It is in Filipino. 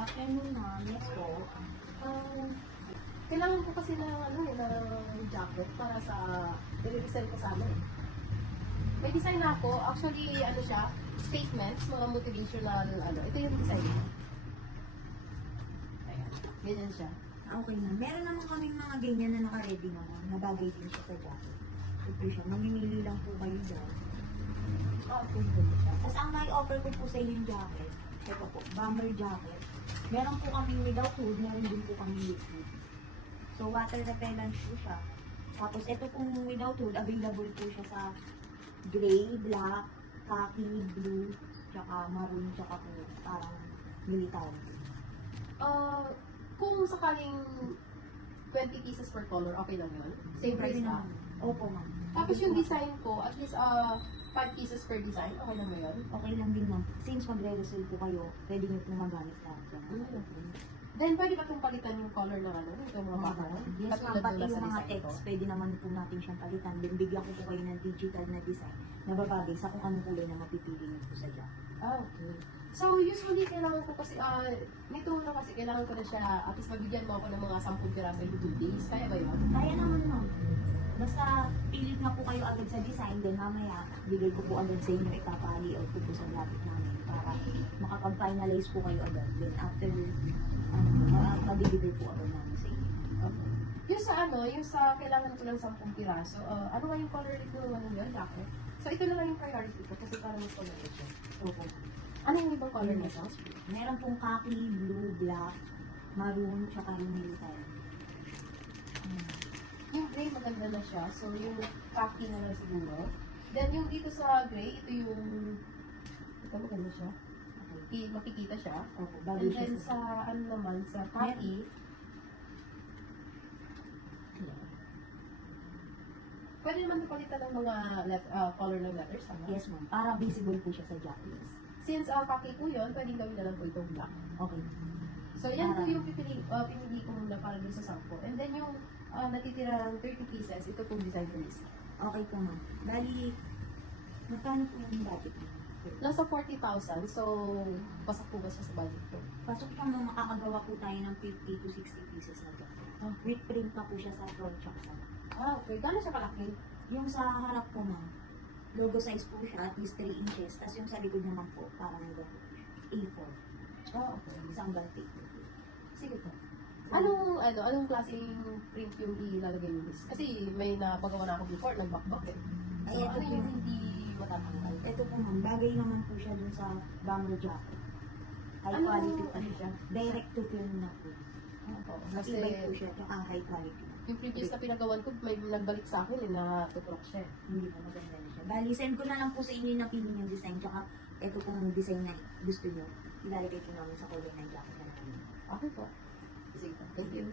afternoon ma'am. Yes po. Kailangan ko kasi ng jacket para sa i-resign ko sa amin. May design na ako. Actually, siya, statements, mga motivational, Ito yung design ko. Ayan. Ganyan siya. Okay na. Meron naman kaming mga ganyan na naka-ready naman. Nabagay din siya sa jacket. Ito siya. Mamimili lang po kayo dyan. Okay, ganyan siya. Tapos ang may offer ko po sa inyo yung jacket. Ito po. Bomber jacket. Meron po kaming without hood. Meron din po kaming with hood. So, water repellent po siya. Tapos, ito pong without hood, available po siya sa gray, black, khaki, blue, tsaka maroon, tsaka po parang military. Kung sakaling 20 pieces per color, okay lang yun? Same price ba? Opo, ma'am. Tapos yung design ko, at least 5 pieces per design, okay lang ba yun? Okay lang din, ma'am. Since magre-resell po kayo, pwede nyo po magamit lahat yan. Then, pwede ba itong palitan yung color ng yung mga background? Yes, ma'am. Pati yung mga text, pwede naman po natin siyang palitan. Then, bigyan ko po kayo ng digital na design na babagay sa kung anong kulay na mapipili niyo po sa jacket. Okay. So, usually, kailangan ko kasi, nito na kasi, kailangan ko na siya, at least mabigyan mo ako ng mga 10 piraso in 2 days. Kaya ba yun? Kaya naman, ma'am. Basta pilit na po kayo agad sa design, then mamaya, bigay ko po agad sa inyo, ipapali-out ko po sa graphic namin para makapag-finalize po kayo agad. Then after, makapag-deliver po agad namin sa inyo. Okay. Yung sa kailangan ko lang 10 piraso, ano nga yung color nito yun, jacket? So, ito na lang yung priority ko kasi parang mas color siya. Opo. Ano yung ibang color nito? Meron pong khaki, blue, black, maroon, tsaka yung military. Yung gray maganda na siya, so yung khaki na lang siguro. Then yung dito sa gray, ito maganda siya. Okay. Makikita siya. Opo, And then sa sa khaki, pwede naman palitan ng mga color ng letters, tama? Yes, ma'am. Para visible po siya sa jacket. Since khaki po yun, pwedeng gawin na lang po itong black. Okay. So, yan po yung pinili ko muna para dun sa 10. And then yung natitirang 30 pieces, ito pong design ko isa. Okay po, ma'am. Bali, magkano po yung budget mo? Nasa 40,000, so pasok po ba siya sa budget ko? Pasok po mo, makakagawa po tayo ng 50 to 60 pieces na jacket. With print pa po siya sa front tsaka sa back. Okay. Gano'n siya kalaki? Yung sa harap po, ma'am, logo size po siya, at least 3 inches. Tapos yung sa likod naman po, parang ito po, A4. Okay. Isang ganti. Sige po. Anong klaseng print yung ilalagay mo? Kasi may napagawa na ako before, nag-backback eh. So, Ay, ito ano po. yung hindi matatanggal? Ito po, ma'am, bagay naman po siya dun sa bomber jacket. High quality po siya. Direct to film na po. Kasi Matibay po siya, tsaka high quality. yung previous na pinagawan ko, may nagbalik sa akin na tuturok siya. Hindi po maganda na siya. Bali, send ko na lang po sa inyo yung napili yung design, tsaka ito po yung design na gusto nyo. Ilalagay ko namin sa color ng jacket na namin. Okay po. Sige po. Thank you.